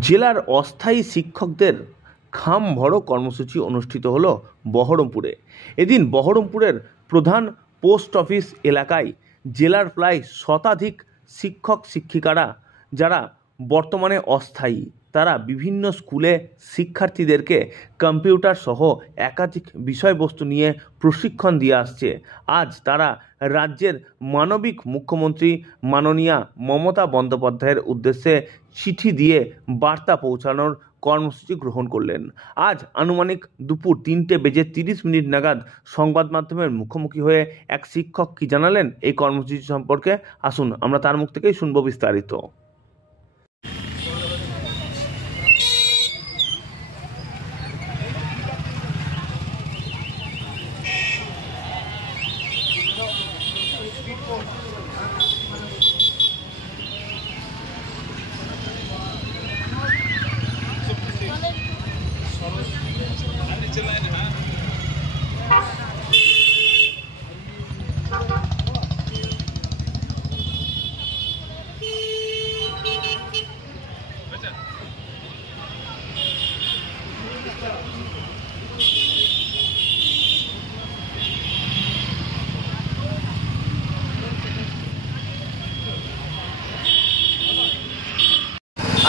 জেলার অস্থায়ী শিক্ষকদের খাম ভরো কর্মসূচি অনুষ্ঠিত হলো বহরমপুরে। এদিন বহরমপুরের প্রধান পোস্ট অফিস এলাকায় জেলার প্রায় শতাধিক শিক্ষক শিক্ষিকারা যারা বর্তমানে অস্থায়ী, তারা বিভিন্ন স্কুলে শিক্ষার্থীদেরকে কম্পিউটার সহ একাধিক বিষয়বস্তু নিয়ে প্রশিক্ষণ দিয়ে আসছে। আজ তারা রাজ্যের মানবিক মুখ্যমন্ত্রী মাননীয়া মমতা বন্দ্যোপাধ্যায়ের উদ্দেশ্যে চিঠি দিয়ে বার্তা পৌঁছানোর কর্মসূচি গ্রহণ করলেন। আজ আনুমানিক দুপুর 3:30 নাগাদ সংবাদ মাধ্যমের মুখোমুখি হয়ে এক শিক্ষক কি জানালেন এই কর্মসূচি সম্পর্কে, আসুন আমরা তার মুখ থেকেই শুনবো বিস্তারিত।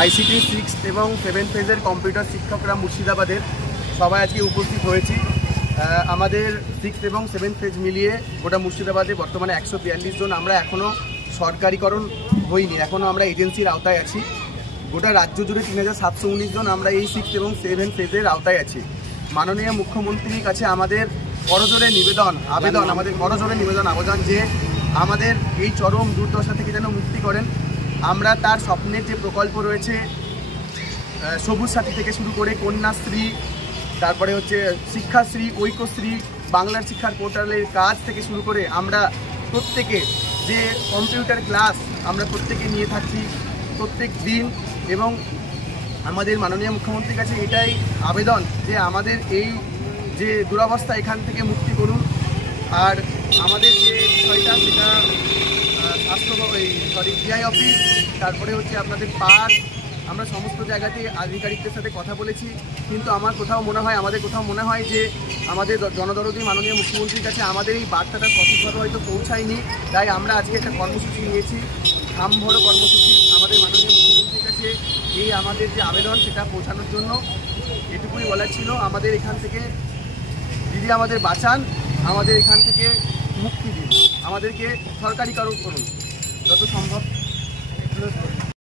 আইসিটি 6 এবং 7 ফেজের কম্পিউটার শিক্ষকরা মুর্শিদাবাদের সবাই আজকে উপস্থিত হয়েছি। আমাদের 6 এবং 7 ফেজ মিলিয়ে গোটা মুর্শিদাবাদে বর্তমানে 142 জন। আমরা এখনও সরকারিকরণ হইনি, এখনও আমরা এজেন্সির আওতায় আছি। গোটা রাজ্য জুড়ে 3719 জন আমরা এই 6 এবং 7 ফেজের আওতায় আছি। মাননীয় মুখ্যমন্ত্রীর কাছে আমাদের করজোড়ে আবেদন যে আমাদের এই চরম দুর্দশা থেকে যেন মুক্তি করেন। আমরা তার স্বপ্নের যে প্রকল্প রয়েছে সবুজ সাথী থেকে শুরু করে কন্যাশ্রী, তারপরে হচ্ছে শিক্ষাশ্রী, ঐক্যশ্রী, বাংলার শিক্ষার পোর্টালের কাজ থেকে শুরু করে আমরা প্রত্যেকে যে কম্পিউটার ক্লাস আমরা প্রত্যেকে নিয়ে থাকি প্রত্যেক দিন। এবং আমাদের মাননীয় মুখ্যমন্ত্রীর কাছে এটাই আবেদন যে আমাদের এই যে দুরবস্থা এখান থেকে মুক্তি করুন। আর আমাদের যে বিষয়টা সেটা ডিআই অফিস, তারপরে হচ্ছে আপনাদের পার্ক, আমরা সমস্ত জায়গাতে আধিকারিকদের সাথে কথা বলেছি, কিন্তু আমাদের কোথাও মনে হয় যে আমাদের জনদরদি মাননীয় মুখ্যমন্ত্রীর কাছে আমাদের এই বার্তাটা সঠিকভাবে হয়তো পৌঁছায়নি। তাই আমরা আজকে একটা কর্মসূচি নিয়েছি, খাম ভরো কর্মসূচি। আমাদের মাননীয় মুখ্যমন্ত্রীর কাছে এই আমাদের যে আবেদন সেটা পৌঁছানোর জন্য এটুকুই বলার ছিল। আমাদের এখান থেকে দিদি আমাদের বাঁচান, আমাদের এখান থেকে মুক্তি দিন, আমাদেরকে সরকারিকরণ করুন যত সম্ভব।